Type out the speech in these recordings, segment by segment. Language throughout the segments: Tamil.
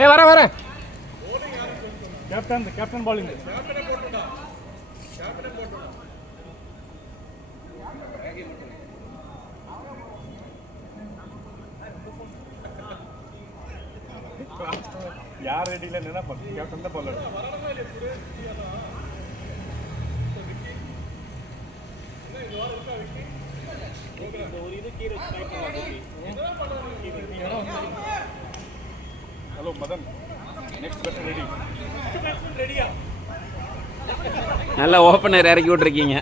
ஏ வர வர கேப்டன் பாலிங் யார் ரெடியில என்ன கேப்டன் தான் ball hello Madan next batsman ready ரெடியா நல்ல ஓப்பனர் இறக்கி விட்டுருக்கீங்க.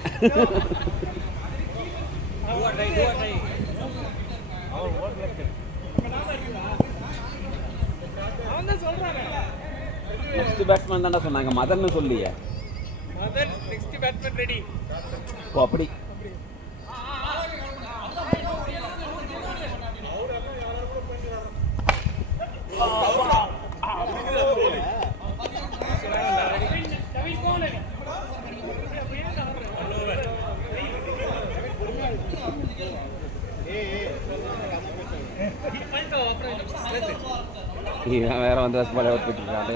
நெக்ஸ்ட் பேட்ஸ்மேன் தானே சொன்னாங்க, மதன் சொல்லியே. Madan next batsman ready. ஓ அப்படி. வேற வந்து போல விட்டுருக்காங்க.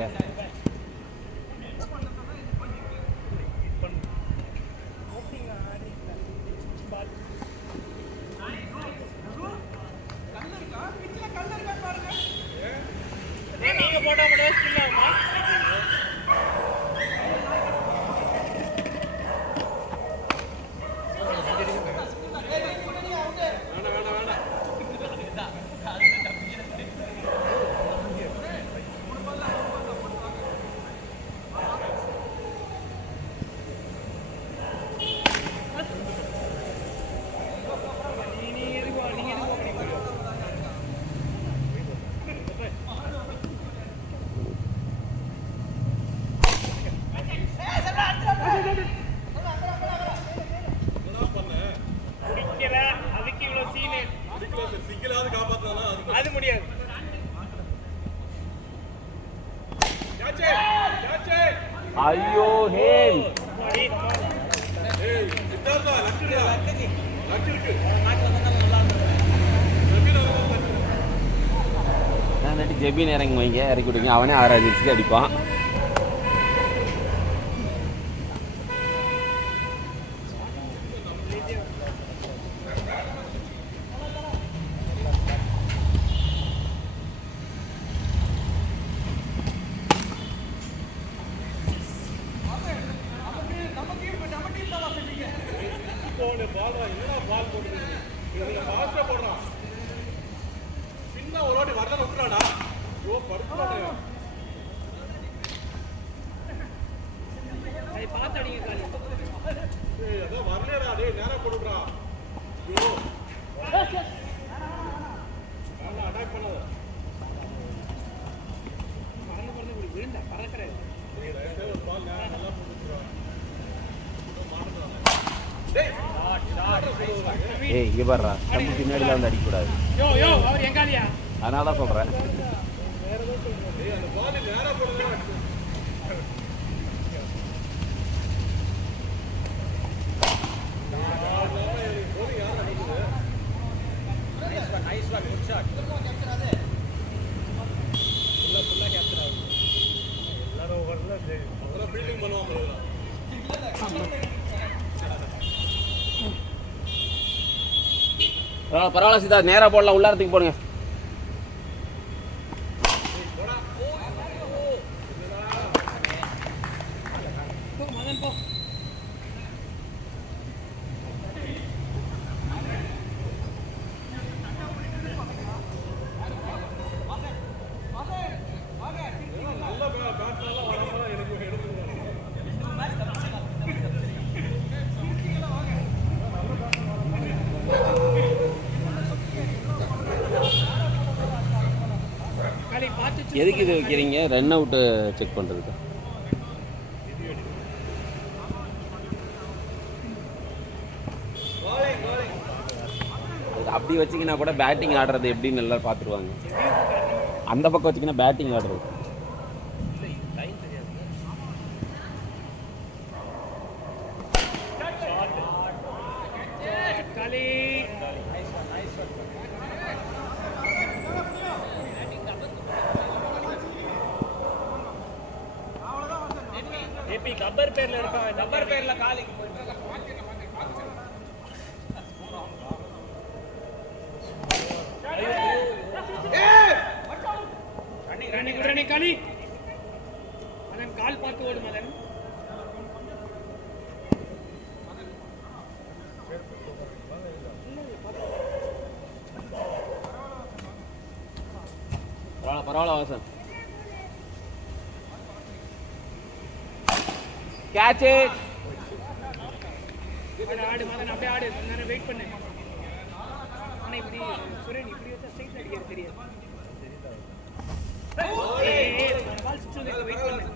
ஐயோ ஹேம் ஜெபின் இறங்கி வைங்க, இறக்கி விடுங்க. அவனே 6 அடிச்சு அடிப்பான். ஏய் இங்கே பாடுறா, நம்ம பின்னாடிலாம் வந்து அடிக்கக்கூடாது. அதனால தான் சொல்கிறேன். பரவாயில்ல சீதா, நேராக போடலாம், உள்ளாரத்துக்கு போடுங்க. எதுக்கு இது வைக்கிறீங்க? ரன் அவுட்டு செக் பண்ணுறதுக்கு. அப்படி வச்சிங்கன்னா கூட பேட்டிங் ஆடுறது எப்படின்னு எல்லோரும் பார்த்துருவாங்க. அந்த பக்கம் வச்சிங்கன்னா பேட்டிங் ஆடுறது. நம்பர் பேர்ல இருக்கா நம்பர் பேர்ல காலிக்கு ரன்னிங் காலி மதன் கால் பார்த்து ஓடு மதன் பரவாயில்ல வாசன் கேட்ச் இட் ஆடு மதன் அப்படியே ஆடு கொஞ்ச வெயிட் பண்ணு ஆனா இப்படி சுரேன் இப்படி வச்சா ஸ்ட்ரைட் அடிக்கிறது தெரியாது பால் சுத்து வெயிட் பண்ணு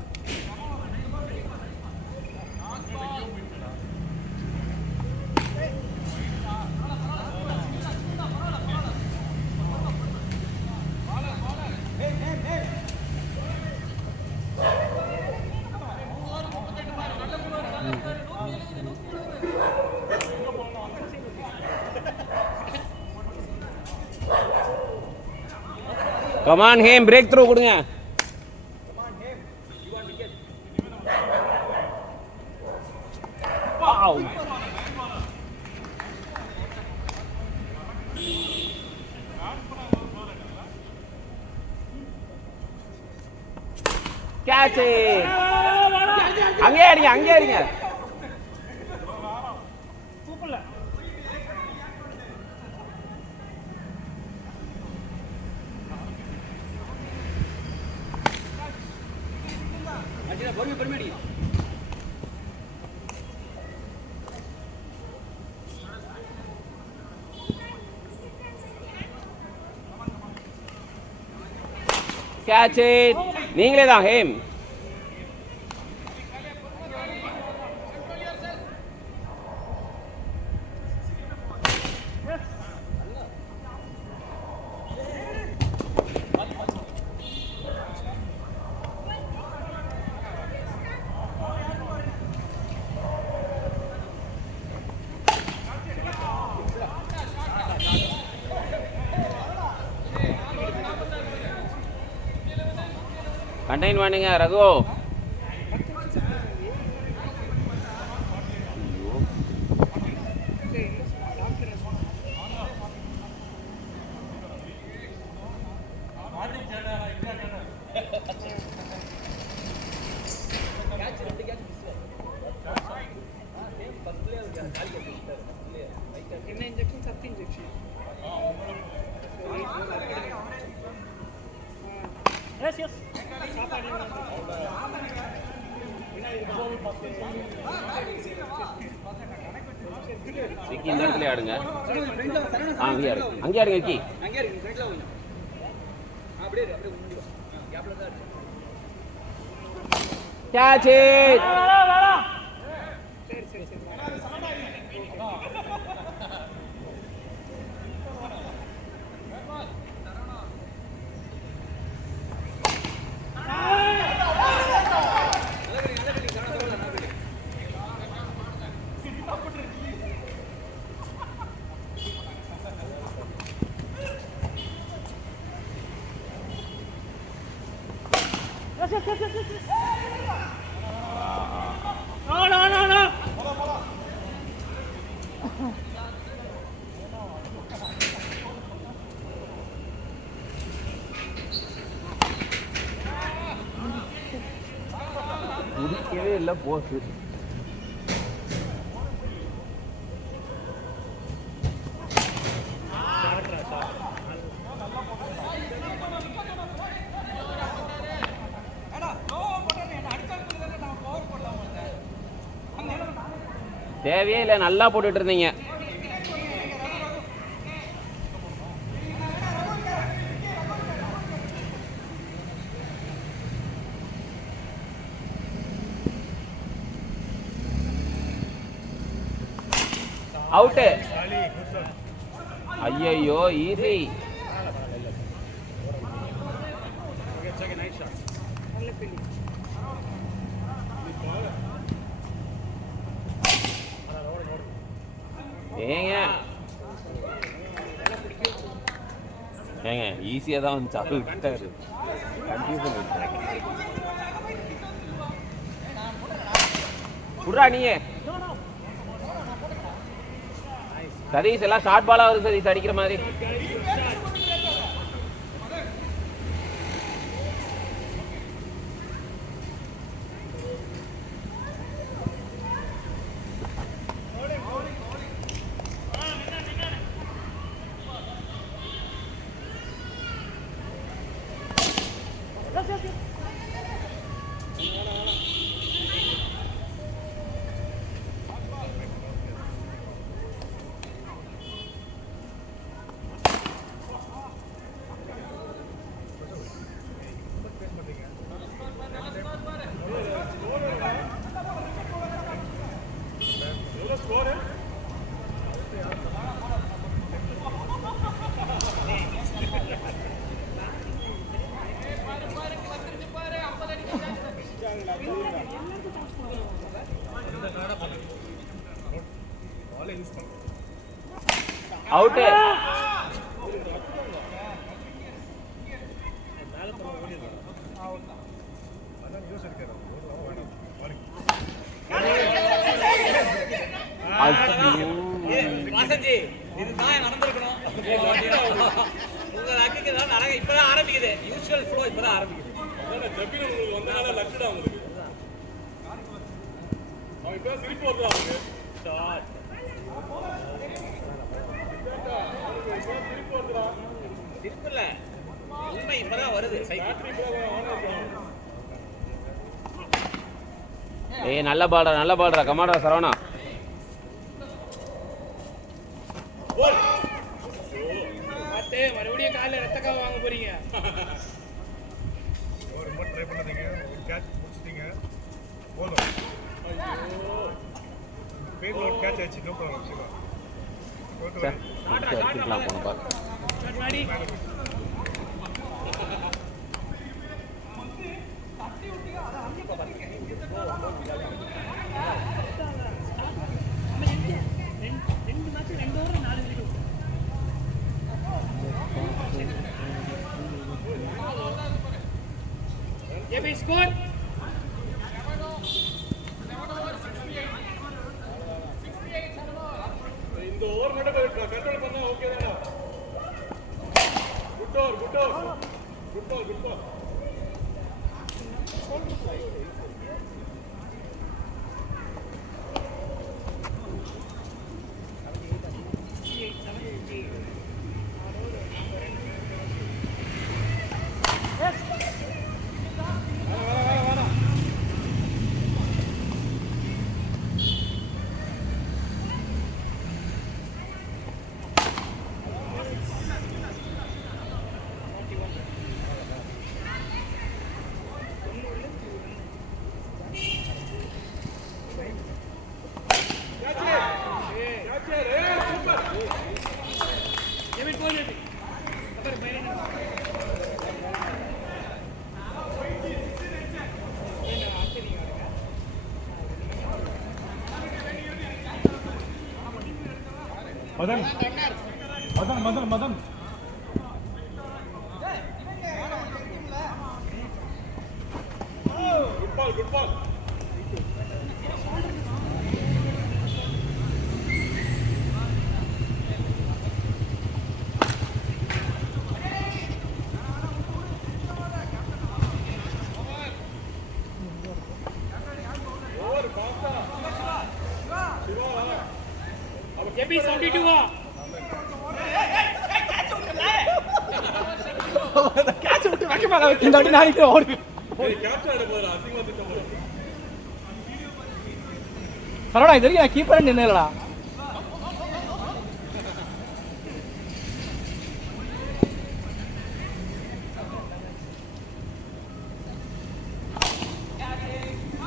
கமான் ஹேம் பிரேக் த்ரூ கொடுங்க கேட்ச் அங்கே அடிங்க கேட்ச் நீங்களே தான் ஹேம் கண்டெயின் பண்ணுங்க ரகு என்ன இன்ஜெக்ஷன் சத்து இன்ஜெக்ஷன் எஸ் எஸ் விக்கி இந்த இடத்துல ஆடுங்க அங்கே ஆடுங்க விக்கி கேட்ச் No. குடிக்கவே இல்லை போஸ் தேவையே இல்லை நல்லா போட்டுட்டு இருந்தீங்க அவுட்டு ஐயோ ஈஸி ஏங்க ஈஸியாக தான் வந்துச்சு அது விட்டாரு கன்ஃபியூஷன் குர்ரா நீயே சதீஷ் எல்லாம் ஷார்ட் பாலா வரும் சதீஷ் அடிக்கிற மாதிரி. அவுட்டு. வாசன்ஜி இதுதான் நடந்திருக்கணும். உங்க லக்குக்கு தான் நடக்க இப்பதான் ஆரம்பிக்குது. யூசுவல் ஃப்ளோ இப்பதான் ஆரம்பிக்குது. ஜப்பின் உங்களுக்கு வந்தனால லக்குடா உங்களுக்கு. அவன் இப்பதான் சிரிப்பு வருது அவனுக்கு. ஷாட். சிரிப்பு இல்ல. உண்மை இப்பதான் வருது. சைக்கிள் ஏய் நல்ல பால்டா கமாடா சரவணா. மறுபடியும் காலைல ரத்தக்காவை வாங்க போறீங்க. ஒரு மட் ட்ரை பண்ணாதீங்க. ஒரு கேட்ச் முடிச்சிட்டீங்க போதும். ஐயோ பேக் அவுட் கேட்ச் ஆச்சு. No problem Shiva. ஓகே ஷாட்லாம் போன பால். ஷாட் மாடி. ரெண்டு match 2 over 4 wicket. AB score இந்த ஓவர் மட்டும் கண்ட்ரோல் பண்ணா ஓகே தானா? Good over. Madan good ball. AB 72 catch விட்டு வைக்க மேல இந்த வாட்டி நாளைக்கு ஓடு. சரவணா இது வரைக்கும் நான் கீப்பர் நின்னேலடா.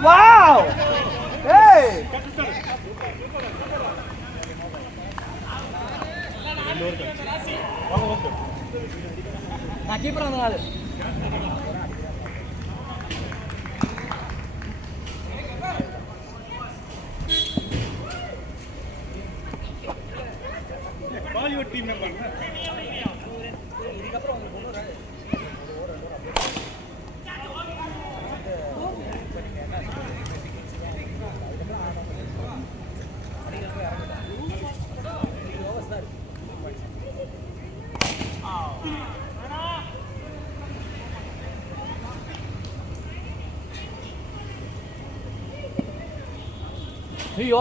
வாவ் ஏய் நான் கீப்பர் வந்தால பாலிவுட் டீம் மெம்பர் ஐயோ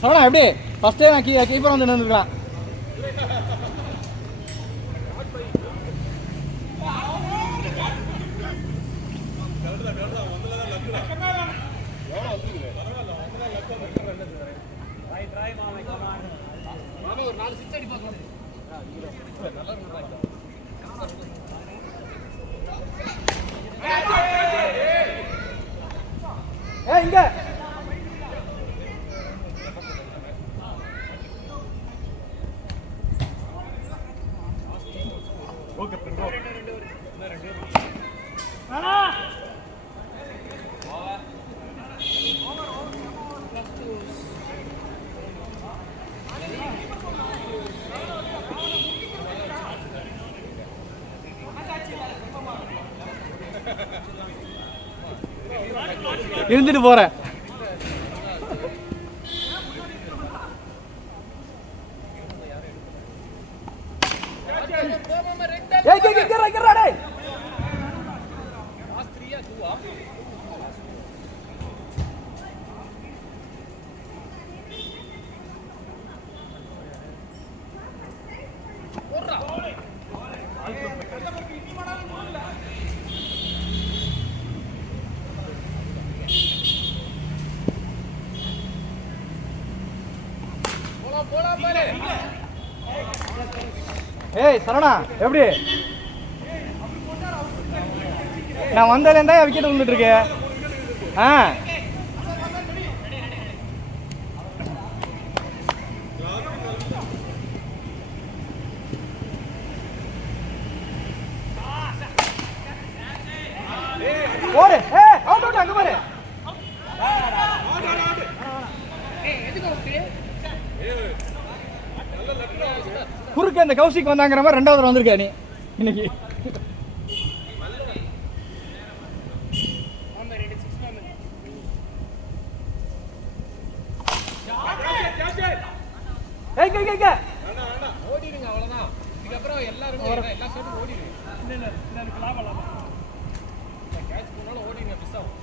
சரவணா எப்படி ஃபர்ஸ்டே நான் கீப்பர் வந்து நின்றுக்கிறான். இங்க ஓகே ப்ரோ. இருந்துட்டு போறேன். ஏய் சரவணா எப்படி நான் வந்ததுலேருந்தா விக்கெட் விழுந்துட்டு இருக்கு. ஆ ஓடு. அவுட் அவுட் அங்க பாரு. குறுக்கு அந்த கௌசிக் வந்தாங்கிற மாதிரி ரெண்டாவது வந்திருக்க நீ இன்னைக்கு. ஓடிடுங்க அவ்வளவுதான். இதுக்கப்புறம் எல்லாருமே எல்லா சைடும் ஓடிடுங்க. கேட்ச் போனாலும் ஓடிடுங்க மிஸ் ஆகும்.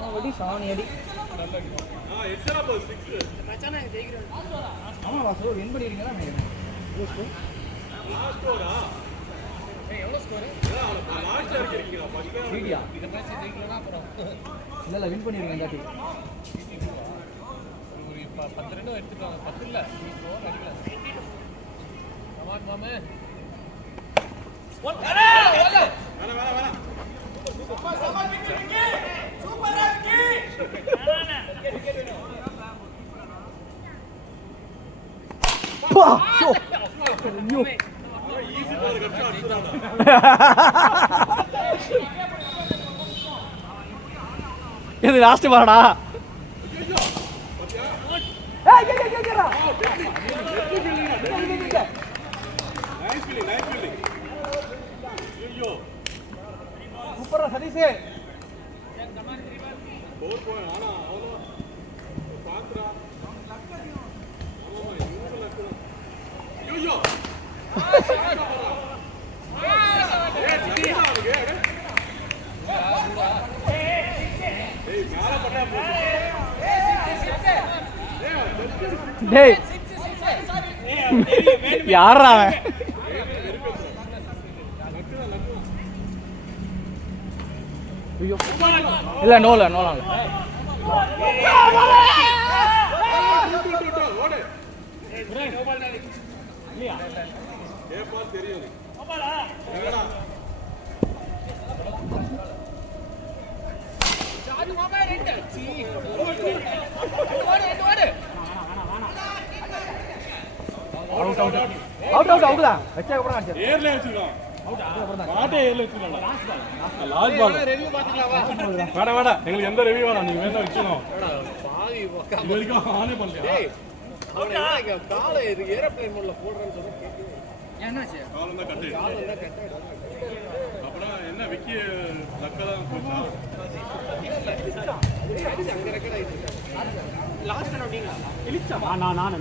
காவடி சாணி அடி. ஆமா வாசு வின் பண்ணிருக்கீங்களா? எவ்வளோ ஸ்கோரு? வீடியா இந்த மேட்ச் ஜெயிக்கலன்னா அப்புறம் இல்லை வின் பண்ணிருக்கேன் இந்த டீம். ஒரு 10 ரன் எடுத்துட்டாங்க. 10 இல்ல ஓவர் அடிக்கல. கமான் மாமே. இது லாஸ்ட் பாடா. சூப்பரா சதீஷ். டேய் யாரா அவன்? இல்ல நோல நோலாம் out out out out out தான் வெச்சா அப்புறம் அடிச்சு ஏர்ல வச்சிருக்கான். வாட்டே ஏர்ல வச்சிருக்கான். லாஸ்ட் பால் ரெவ்யூ பாத்தீங்களா? வாடா எங்களுக்கு எந்த ரெவ்யூ வேணாம். நீங்க வேணா வச்சுக்கணும். பாவி இது வரைக்கும் ஆனே பண்ணல. டேய் அவனே இங்க காலை இது ஏரோப்ளேன் மோட்ல போடுறேன்னு சொல்லி கேக்குது. என்னாச்சு? காலம் தான் கட்டு. அப்புறம் என்ன விக்கி லக்கா தான் போச்சா?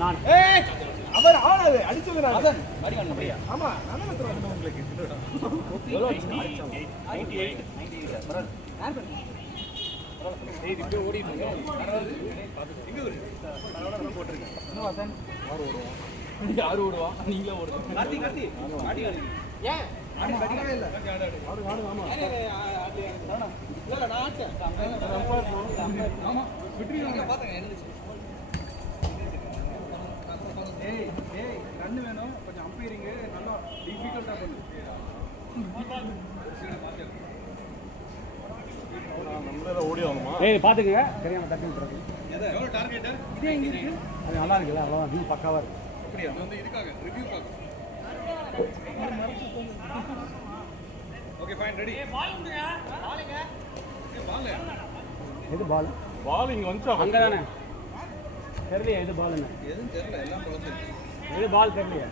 நான் ஏய் அவர் ஆளாது அடிச்சது நான். அதான் மாடி வாங்க அப்படியே. ஆமா நான் தான் சொல்றேன் உங்களுக்கு. எவ்வளவு அடிச்சா? 98 பரவாயில்லை. யார் பண்ணி? ஏய் இப்படி ஓடிட்டு இங்க ஒரு பரவாயில்லை போட்டுருக்கேன். என்ன வாசன்? யார் ஓடுவா? நீங்களே ஓடுங்க. கார்த்தி மாடி வாங்க. ஏன்? ஆடி வரவே இல்ல. ஆடு ஆமா. இல்ல நான் ஆட்டேன். ஆமா. விட்டுறீங்க பாத்தங்க என்னது? ஏய் ரன் வேணும் கொஞ்சம் அம்பையரிங் நல்லா டிஃபிகல்ட்டா பண்ணு. நம்மளே ஓடி ஆகணுமா? ஏய் பாத்துக்கங்க தெரியாம தட்டி விட்டுறது. எவ்வளவு டார்கெட்? இதே எங்க இருக்கு? அது நல்லா இருக்குல்ல அவ்வளோ வியூ பக்காவா இருக்கு. அப்படியே வந்து இதுக்காக ரிவ்யூ பார்க்க. Okay fine ready. ஏய் பால் உண்டுங்க. பாலுங்க. ஏய் பால். எது பால்? பால் இங்க வந்துச்சா? அங்க தானே தெரியலையே எது பால்னு. எதுவும் தெரியல எல்லாம் வந்துச்சு. எது பால் தெரியலையே.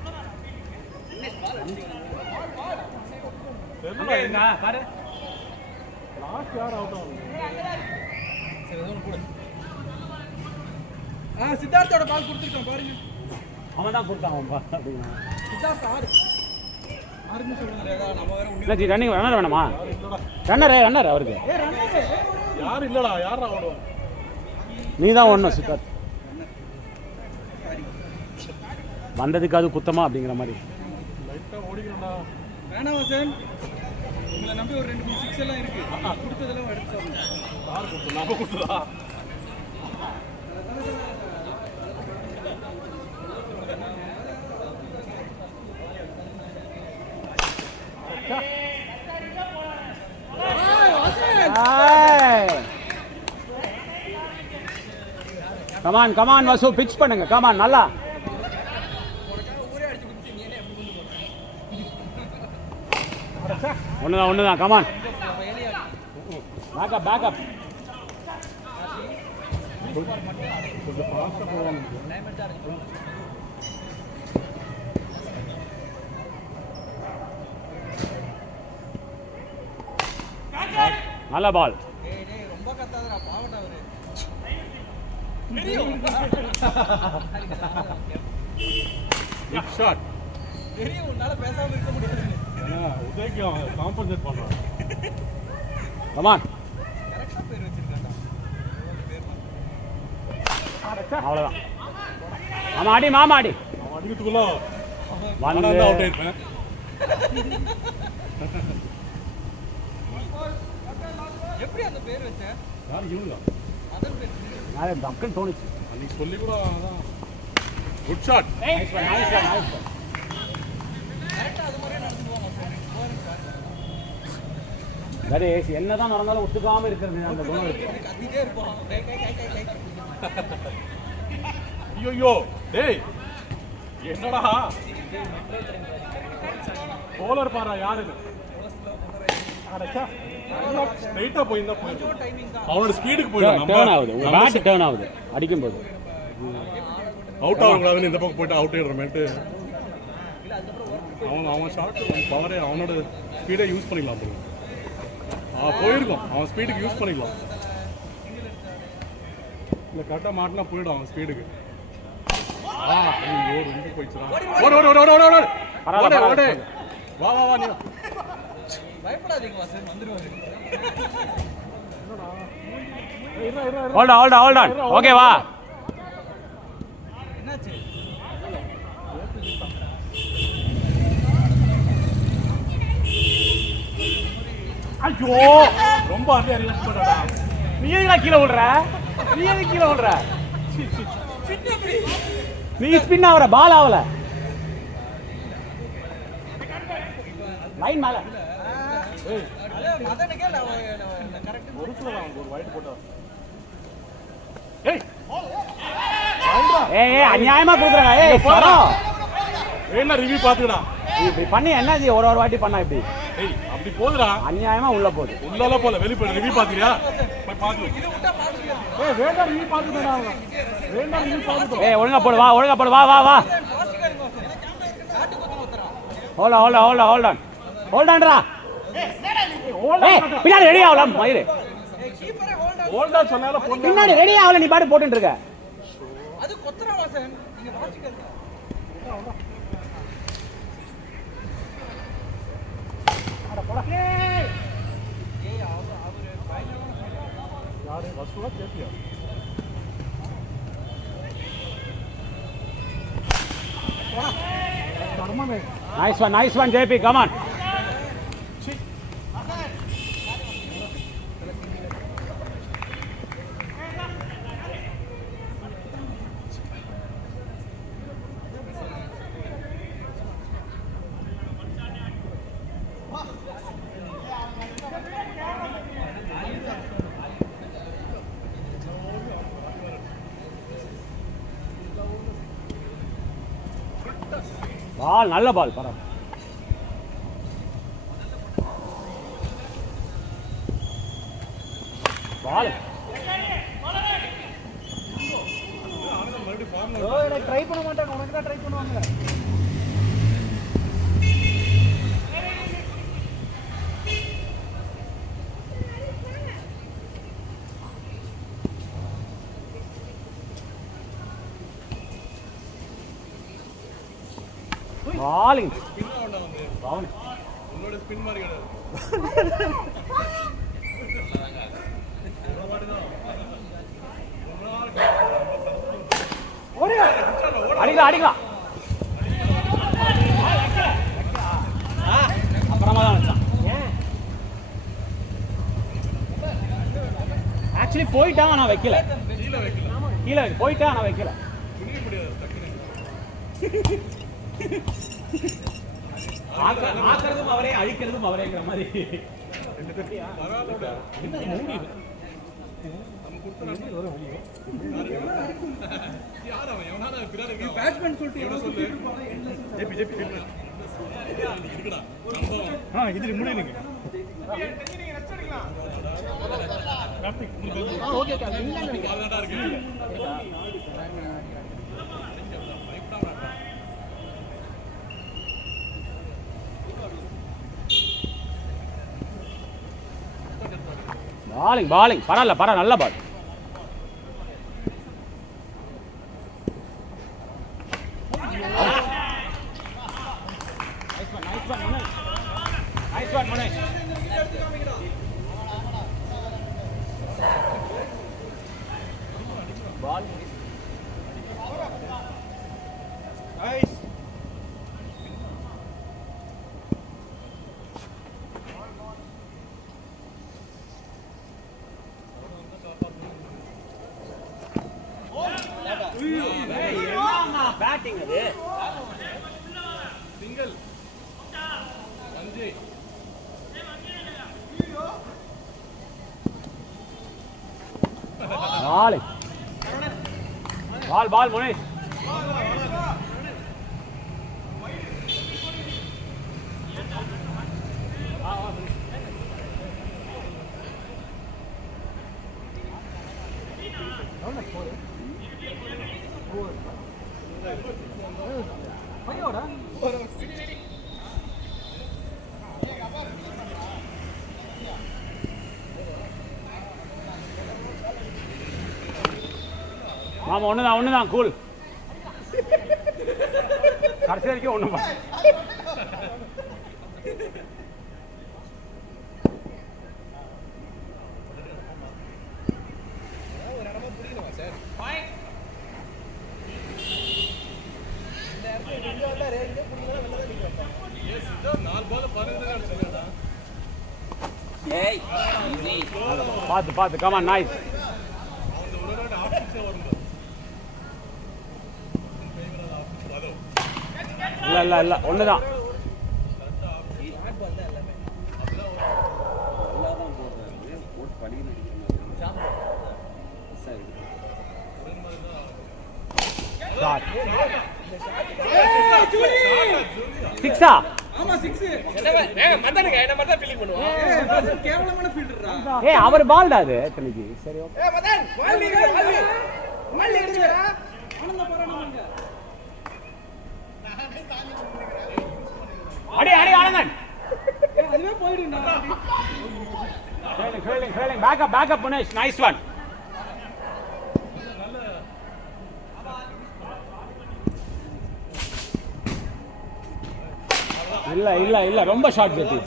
தெரியல என்ன பாரு. லாஸ்ட் யார் அவுட் ஆகும்? சரி ஏதோ ஒன்று போடு. சித்தார்த்தோட பால் கொடுத்துருக்கோம் பாருங்க. அவன் தான் கொடுத்தான் அவன் பால் அப்படின்னா. சித்தார்த் ஆறுன்னு சொல்லுங்க. நம்ம வேற என்ன ஜி ரன்னிங் ரன்னர் வேணுமா? ரன்னர் அவருக்கு. யார் இல்லடா யாரா ஓடுவா? நீ தான் ஒன்றும் சித்தார்த் வந்ததுக்கு அது குத்தமா அப்படிங்கிற மாதிரி. லைட்டா ஓடிக்கணும்டா. வேணாம் வாசன். உங்களை நம்பி ஒரு 2 3 6 எல்லாம் இருக்கு. கொடுத்ததெல்லாம் எடுத்துட்டாங்க. யார் கொடுத்தா? நம்ம கொடுத்தா? கமான் வாசு பிட்ச் பண்ணுங்க. கமான் நல்லா. ஒண்ணுதான் கமான். பேக்கப் கொஞ்சம் ஃபாஸ்டா போவாங்க. நல்ல பால். டேய் ரொம்ப கத்தாதடா பாவடா அவரு. Good shot. தெரியும் உன்னால பேசாம இருக்க முடியாது. உதய்க்கு காம்பன்சேட் பண்றான். கமான். கரெக்ட்டா பேர் வச்சிருக்கான்டா. அவ்வளவுதான். மாமா அடி. அவன் அடிக்கிறதுக்குள்ள வந்து அவுட் ஆயிருப்பேன். எப்படி அந்த பேர் வச்ச? யார் இவங்க? அதன் பேர். நான் டக்குன்னு தோணுச்சு. அன்னைக்கு சொல்லி கூட அதான். Good shot. Nice ball. கரெக்ட்டா அது மாதிரியே நடந்துவாங்க சார். கணேஷ் என்னதான் நடந்தாலும் ஒத்துக்காம இருக்கிறது அந்த குணம் இருக்கு. கத்திட்டே இருப்பான். கை. ஐயோ டேய் என்னடா போலர் பாரா யாருன்னு அடச்சா ஸ்ட்ரைட்டா போயிருந்தா போயிடும். அவனோட ஸ்பீடுக்கு போயிடும். டர்ன் ஆகுது. ஒரு பேட் டர்ன் ஆகுது அடிக்கும்போது. அவுட் ஆகக்கூடாதுன்னு இந்த பக்கம் போயிட்டு அவுட் ஆயிடுறமேட்டு அவன் ஷாட் பவரே அவனோட ஸ்பீடை யூஸ் பண்ணிக்கலாம் போல. போயிருக்கும் அவன் ஸ்பீடுக்கு யூஸ் பண்ணிக்கலாம். இல்லை கரெக்டாக மாட்டினா போயிடும் அவன் ஸ்பீடுக்கு. ஐயோ ரொம்ப போயிடுச்சுடா. ஓடு வா நீ பயப்படாதீங்க வாசன் வந்துருவாரு. Hold on. ஓகே வா. என்னாச்சு? ஐயோ ரொம்ப அப்படியே ரிலாக்ஸ் பண்ணடா. நீ எதுக்கு கீழே விடுற? நீ ஸ்பின் ஆவற பால் ஆவல. லைன் மேல. ஏய் மதனுக்கே கரெக்ட் ஒருத்துல ஒரு வைட் போட்டா. ஏய் அநியாயமா குடுக்குறாங்க. ஏய் சரோ என்ன ரிவ்யூ பாத்துடா. இப்படி பண்ணி என்ன ஒரு வாட்டி பண்ணா இப்படி. ஏய் அப்படி போதுடா. அநியாயமா உள்ள போகுது. உள்ளல போல வெளிய போய் ரிவ்யூ பாத்துறியா? போய் பாத்து. இது விட்டா பாத்துங்க. ஏய் வேண்டா ரிவ்யூ பாத்துடா. வேண்டா ரிவ்யூ பாத்து. ஏய் ஒழுங்கா போடு வா. பாத்துங்க வாசன். காட்டு கொத்து ஊத்துறா. ஹோல்ட் ஆன்டா. பின்னாடி ரெடி ஆகல மயிறு. ஹோல்ட் ஆன் சொன்னால போன் பின்னாடி ரெடி ஆகல, நீ பாட்டு போட்டுட்டு இருக்க. அது கொத்தரா வாசன் நீங்க வாட்சிக்கிறீங்க. அட போடா. ஏய் அவரு யாரு வசுவா கேப்பியா? Nice one, JP, come on. பால் நல்ல பால் பரவாயில்ல. பால் ட்ரை பண்ண மாட்டாங்க, உனக்கு தான் ட்ரை பண்ணுவாங்க. பாலிங் உன்னோட ஸ்பின் மாதிரி கிடையாது. அடிக்கலாம் அப்புறமா தான் வச்சான். ஆக்சுவலி போயிட்டான், நான் வைக்கல. கீழே போயிட்டான், நான் வைக்கல. ஆக்கிறதும் அவரே, அழிக்கிறதும் அவரேங்கிற மாதிரி. பேட்ஸ்மேன் சொல்லிட்டு இதுல முடியலைங்க. ஓகே பாலிங் பரவாயில்ல, நல்ல பால். பேட்டிங் அது சிங்கிள் பால் முனேஷ். ஆமா ஒண்ணுதான் கூல். கடைசி வரைக்கும் ஒண்ணு. பார்த்து கமான் நைஸ். இல்ல ஒண்ணுதான். சிக்ஸா? ஆமா 6. மதனுங்க என்ன மாதிரி தான் ஃபீலிங் பண்ணுவான். கேவலமான ஃபீல்டர்ரா. ஏய் அவர் பால்டா அது தனிக்கு. சரி ஓகே. மதன் பால் எடுங்கடா. ஆனந்த போறானங்க. Fielding. Back up, Punesh. Nice one. இல்ல ரொம்ப ஷார்ட் ஜெட்டி.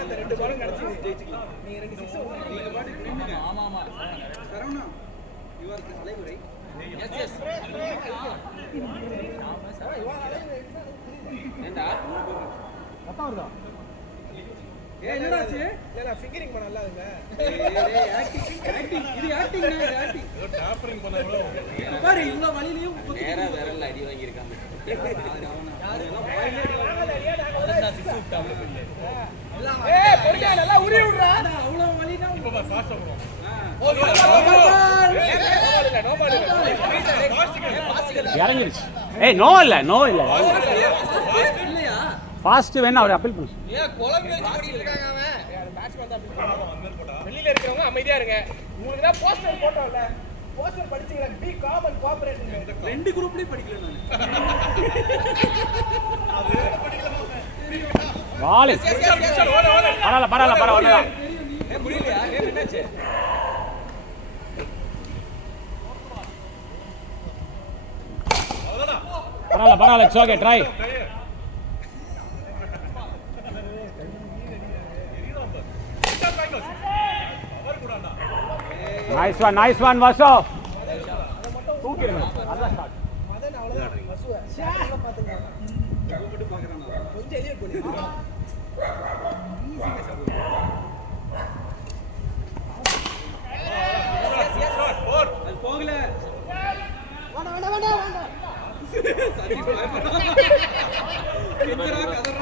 அந்த ரெண்டு பாலும் கிடைச்சு ஜெயிச்சிக்கலாம். நீங்க ரெண்டு 6 நீங்க பாட்டு நின்னுங்க. ஆமா சரவணா யுவர் தலைமுறை. எஸ் ஏண்டா கரெக்ட்டா வருதா? என்னடாச்சு? இல்ல ஃபிங்கரிங் பண்ண நல்லா இருங்க. ஆக்டிங் இது ஆக்டிங். ஏதோ டாப்பரிங் பண்ணா கூட பாரு இவ்வளவு வலியிலயும் நேரா விரல்ல அடி வாங்கி இருக்காங்க. நல்லா உரி விடுறா. அவ்வளவு வலினா இப்ப ஃபாஸ்டா போறோம். இறங்கிடுச்சு. ஏய் நோ இல்ல இல்லையா? ஃபாஸ்ட் வேணா அவர் அப்பீல் பண்ணு. ஏன் குழம்பு வச்சு பண்ணிட்டு இருக்காங்க அவன்? பேட்ஸ்மேன் தான் வெளியில இருக்கறவங்க அமைதியா இருங்க. உங்களுக்கு தான் போஸ்டர் போட்டோம்ல. போஸ்டர் படிச்சீங்க. Be common cooperate. ரெண்டு குரூப்லயும் படிக்கல நான். அது படிக்கல வாலி. பரவாயில்ல. ஏ முடியலையா? ஏ என்னாச்சு? பரவாயில்ல. It's okay. Try. Nice one, Vasu. தூக்கிடுங்க. நல்ல ஷாட். மதன் அவ்வளவுதான். வசுவ. ஷாட்ல பாத்துங்க. கூப்பிட்டு பார்க்கறானா? கொஞ்சம் எளிய போடு. ஈஸியா சாப்பிடு. அது போகல. வேண்டாம். சரி பயப்படா. கெஞ்சரா கதறா.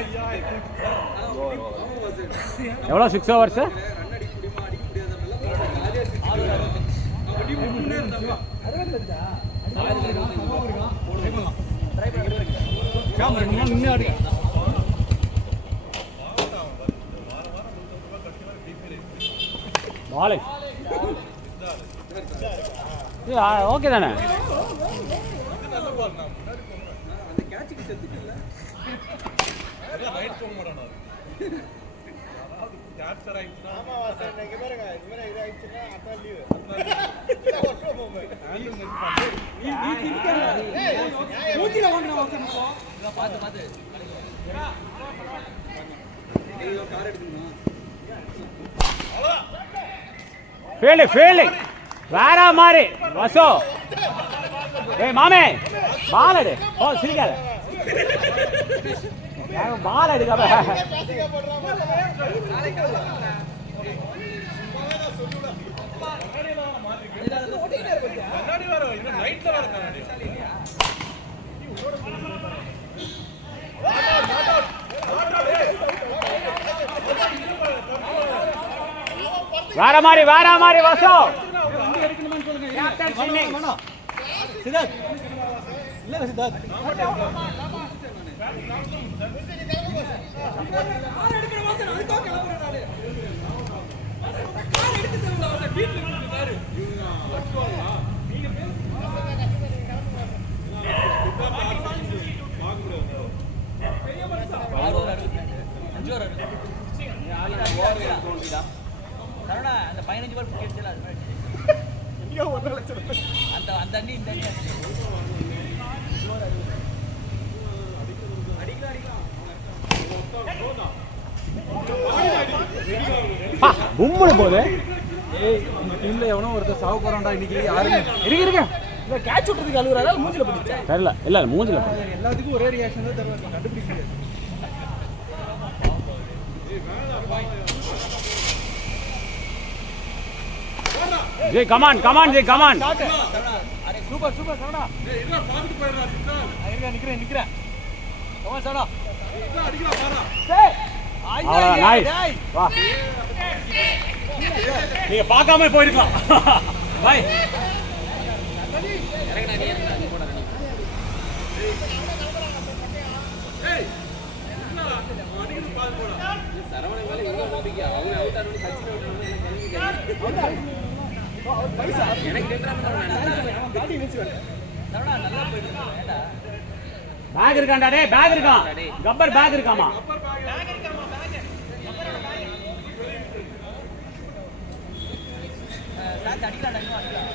ஐயா. எவ்வளோ 6 hours? ரன் அடிக்க முடியுமா? அடிக்க முடியாத நல்லா அப்படி முன்னே இருந்தாங்க. 65 கேமரா முன்னே ஆடி. வாலி. ஓகே தானே? நல்ல பால் நான் முன்னாடி போறேன். அந்த கேட்சுக்கு செத்துக்கல. அதெல்லாம் ரைட் போக மாட்டானோ. அதாவது கேப்சர் ஆயிடுச்சுனா ஆமா வாசன் நீங்க பாருங்க இது ஆயிடுச்சுனா அதான் லீவ். அதான் work from home. Handle net பண்ணு. மூஞ்சில ஓடுற வாசன் போ. இத பாத்து. ஏய் கார் எடுக்கணுமா? ஃபீல்டிங் வேற மாதிரி வசோ. ஏய் மாமே பால் எடு. ஓ சிரிக்காத. பால் எடுக்காம பாசிங்க போடுறான். நாளைக்கு கண்ணாடி வர இன்னும் லைட்ல வர கண்ணாடி. வேற மாதிரி வசோ. வண்டி எடுக்கணுமான்னு சொல்லுங்க. Captain sinning. சித்தார்த் இல்ல சித்தார்த் கார் எடுக்கிற வாசன் அதுக்கோ கிளம்புறேன் நானு. கார் எடுத்து தரல அவன் வீட்ல இருக்கு கார். நீங்க பெரிய மனுஷா 6 ஓவர் அடிச்சாங்க. 5 ஓவர் அடிச்சாங்க. ஓவர் தோண்டிடா. சரவணா அந்த 15 ஓவர் கிரிக்கெட் அது மாதிரி எங்கயோ 1 லட்சம் அந்த அண்ணி இந்த அண்ணி கும்முடு போகுது. ஏய் இந்த டீம்ல எவனோ ஒருத்தர் சாவ போறான்டா இன்னைக்கு. யாருங்க இருங்க இல்ல கேட்ச் விட்டுறதுக்கு அழுகுறாரா மூஞ்சில பட்டுச்சா? தெரியல. இல்ல மூஞ்சில எல்லாத்துக்கும் ஒரே ரியாக்ஷன் தான் தெரியல. கண்டுபிடிக்க முடியாது. Jai come on Jai come on. Array super Saravana. ஏய் இதா பாத்துட்டு போயிடுறா சித்தார்த். நிக்கிறேன். கமான் சரவணா. இதா அடிக்கலாம் பாரா. டேய் அவ்வளோ நைஸ். வா நீங்க பார்க்காம போயிருக்கலாம். பை இறங்கடா நீ போடா நீ. ஏய் என்ன அடிக்குது பால் போடா. சரவணன் மேல இவ்வளவு நம்பிக்கை. அவங்க அவுட் ஆனோட சச்சின் அவுட் ஆனோட எனக்கு கேக்குறாங்க. அவன் காடி வெச்சு வரேன். சரவணா நல்லா போயிடுச்சு. ஏண்டா பேக் இருக்கான்டா டேய், பேக் இருக்கான். கப்பர் பேக் இருக்காமா? சாத் அடிக்கலாம்டா, இன்னும் அடிக்கலாம்.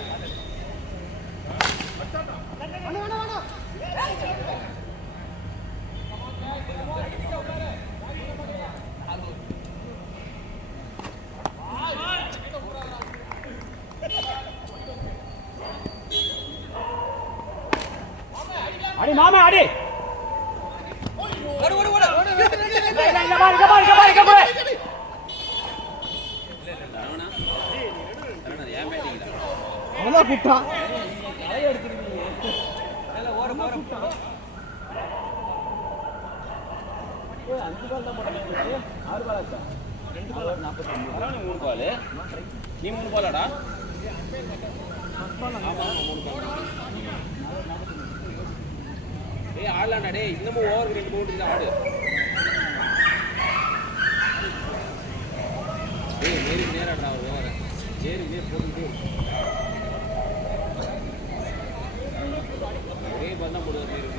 அடி மாமா அடி. ஓடு ஓடு ஓடு. இங்க பாரு. அவனா கூட்டா. தலைய எடுத்துறீங்க. இல்ல ஓர கூட்டா. ஏய் 5 பால் தான் போடுறீங்க. 6 பால் ஆச்சா? 2 பால் 45. பரவாயில்லை 3 பால். நீ 3 பாலாடா? ஆமா 3 பால். ஏய் ஆடலாம்டா டேய், இன்னமும் ஓவருக்கு 2 பவுண்டரி தான் ஆடு. ஏய் நேரி நேராடா ஓவர. நேரி நேர் போடுது. ஒரே பால் தான் போடுது நேரி.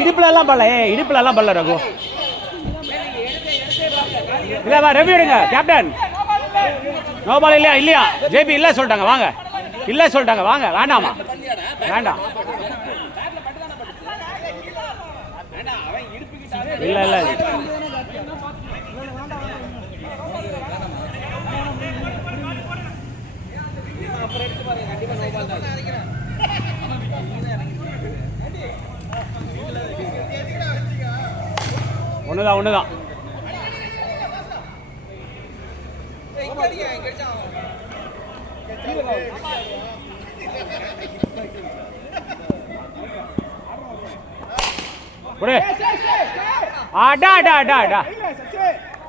இடுப்புல எல்லாம் பல்ல. இடுப்புல எல்லாம் பல்ல ரகு. இல்ல வா ரெவ்யூ எடுங்க கேப்டன். நோ பால் இல்லையா? ஜேபி இல்ல சொல்லிட்டாங்க வாங்க. இல்ல சொல்லிட்டாங்க வாங்க. வேண்டாமா? வேண்டாம். இல்ல இல்ல அப்புறம் எடுத்து பாருங்க. கண்டிப்பா நோ பால் தான். ஒண்ணுதான்.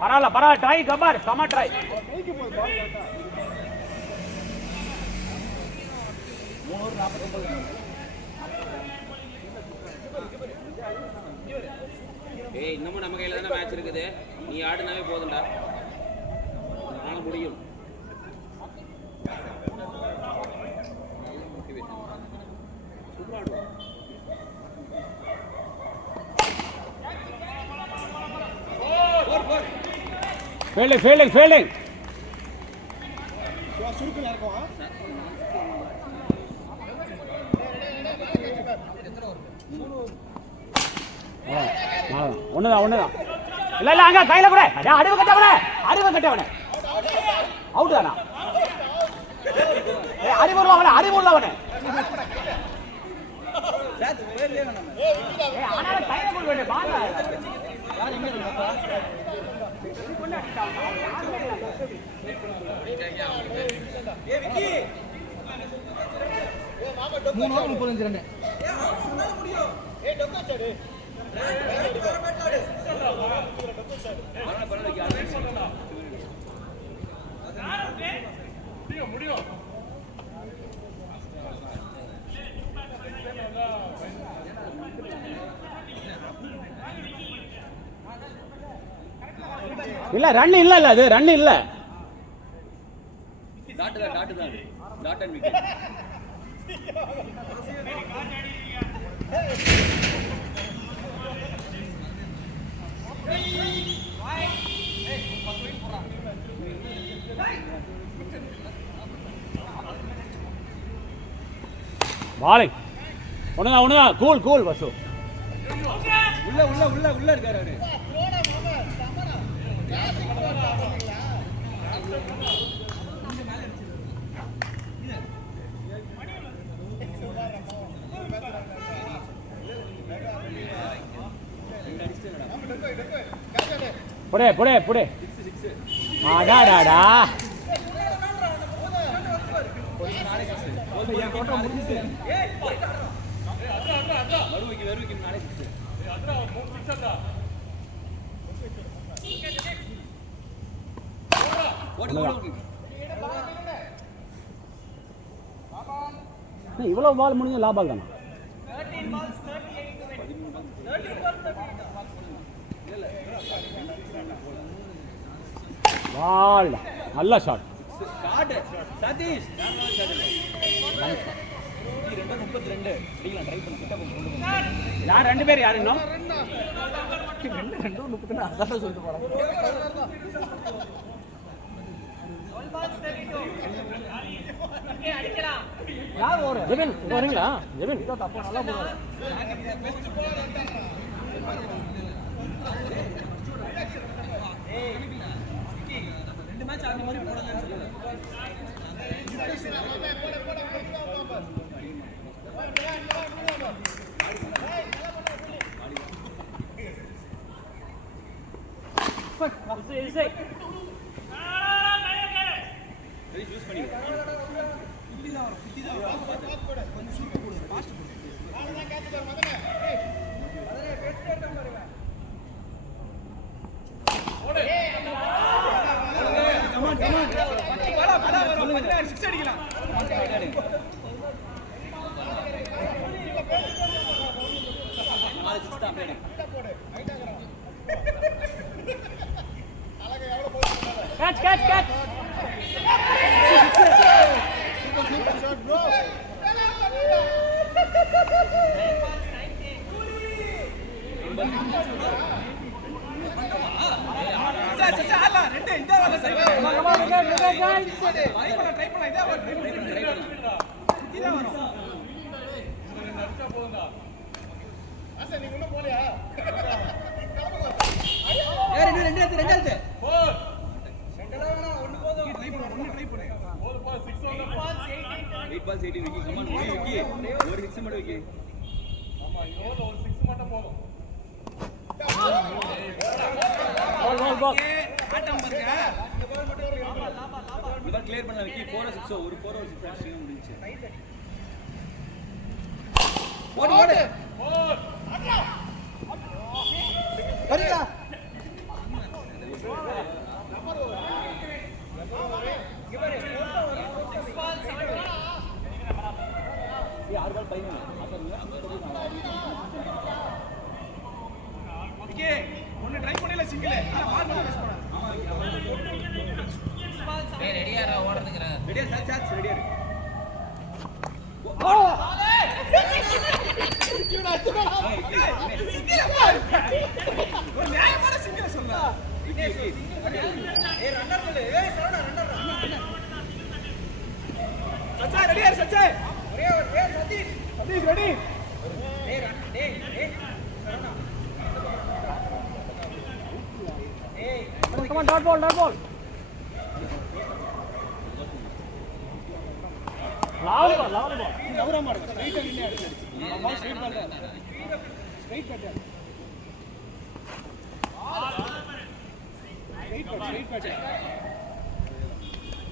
பரவாயில்ல ட்ரை கபார் கமா ட்ரை. ஏய் இன்னமும் நம்ம கையில தானே மேட்ச் இருக்குது. நீ ஆடுனாவே போதும்டா. நாள முடியும். ஃபீல்டிங் சுருக்கு நடக்கும். ஒண்ணுதான். இல்ல அங்க கையில கூட அறிவு கட்டவனே அவுட் தானா? அறிவுள்ளவனே மூணு 35 ரன். இல்ல ரன் இல்ல அது ரன் இல்ல. Dot and wicket. பாலிங் ஒண்ணுதான். கூல் வசு. உள்ள இருக்காரு அவரு. புடே புடே புடே அடாடாடா இவ்வளவு பால் முடிஞ்ச லாபால் தானே பால் நல்ல ஷாட் சதீஷ் 32 அடிக்கலாம் ட்ரை பண்ணி கிட்ட கொண்டு யார் ரெண்டு பேர் யார் இன்னும் 2 32 அதான் சொல்லிட்டு போறாங்க யார் ஓர ஜெபின் வரீங்களா ஜெபின் தப்பா நல்லா போறாரு ரெண்டு மேட்ச் அந்த மாதிரி போடலன்னு சொல்லுங்க யூஸ் பண்ணி இப்படிதான் வரும் இப்படிதான் வரும் கொஞ்சம் சுட்டு போடு ஃபாஸ்ட் போடு அவ்வளவுதான் கேட்ச் பாரு மதனே மதனே பெஸ்ட் ஏட்டம் பாருங்க ஓடு கமான் கமான் பத்தி பாலா பாலா வரும் மதனே 6 அடிக்கலாம் நாலு 6 தான் போடு ஹைட் ஆகறோம் அழகா எவ்வளவு போடுறாங்க catch catch catch Super shot, bro. சச்சா அல்ல ரெண்டு இந்த வால சரி ட்ரை பண்ணலாம் இதே வர ட்ரை பண்ணலாம் இதே வரும் நடிச்சா போகுதா ஆசை நீ இன்னும் போலையா ஏய் ரெண்டு எடுத்து போ ரெண்டல வேணா ஒன்னு போதும் ட்ரை பண்ணு போது போ 6 வந்து 8 பால்ஸ் 18 விக்கி கமான் விக்கி ஒரு 6 மட்டும் விக்கி ஆமா இவங்க ஒரு 6 மட்டும் போதும் பால் ஆட்டம் பாருங்க இந்த பால் மட்டும் ஒரு லாபா கிளியர் பண்ண விக்கி 4 6 ஒரு 4 6 அடிச்சு முடிஞ்சு ஓடு ஓடு ஆட்லா வரீங்களா யார் பால் பையன் ஓகே ஒன்னு ட்ரை பண்ணல சிங்கிள் பால் மட்டும் மிஸ் பண்ணா டேய் ரெடியாடா ஓடுறதுக்குற ரெடியா சாட்ச் ரெடியா ஒரு நியாயமான சிங்கிள் சொல்ல ஏய் ரன்னர் சொல்லு ஏய் சரவணா ரன்னர் சச்சா ரெடியா சச்சா ஒரே ஏய் சதீஷ் ரெடி ஏய் ஏய் சரவணா ஏய் come on dot ball லாவல் பால் நீ நவரா மாடு ஸ்ட்ரைட்டா நின்னு அடிச்சு ball straight ball straight cut straight cut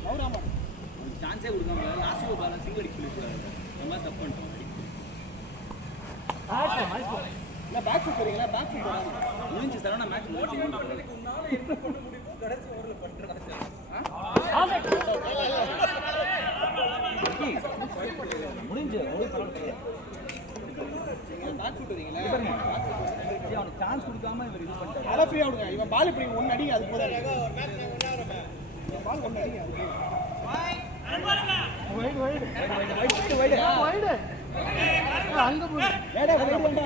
நவரா மாடு சான்ஸே கொடுக்காம லாஸ்ட் ஒரு பால் சிங்கிள் அடிக்க சொல்லிருக்காங்க நம்ம தப்பு பண்ணிட்டோம் இல்ல பேக் ஃபுட் போறீங்களா பேக் ஃபுட் போறாங்க முடிஞ்சு சரவணா மேட்ச் முடிஞ்சு உன்னால என்ன பண்ண முடியும் கடைசி ஓவர்ல பண்றாங்க முடிஞ்சு ஒரு பரவாயில்லை பேக் ஃபுட் வரீங்களா அவனுக்கு சான்ஸ் கொடுக்காம இவர் இது பண்ணிட்டாரு அத ஃப்ரீயா விடுங்க இவன் பால் இப்படி ஒன்னு அடி அது போதா ஒரு மேட்ச் ஒண்ணாறோம் இவன் பால் ஒன்னு அடி அது வைட் அங்க போ ஏடா வைட் பண்ணா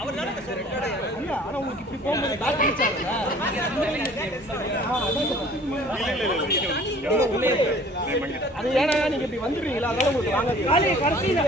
அவர் நாள ரெட்டடா இல்ல ஆனா உங்களுக்கு இப்படி போகும்போது பேக் பிடிச்சாங்க அது ஏடா நீங்க இப்படி வந்துறீங்களா அதனால உங்களுக்கு வாங்க கடைசில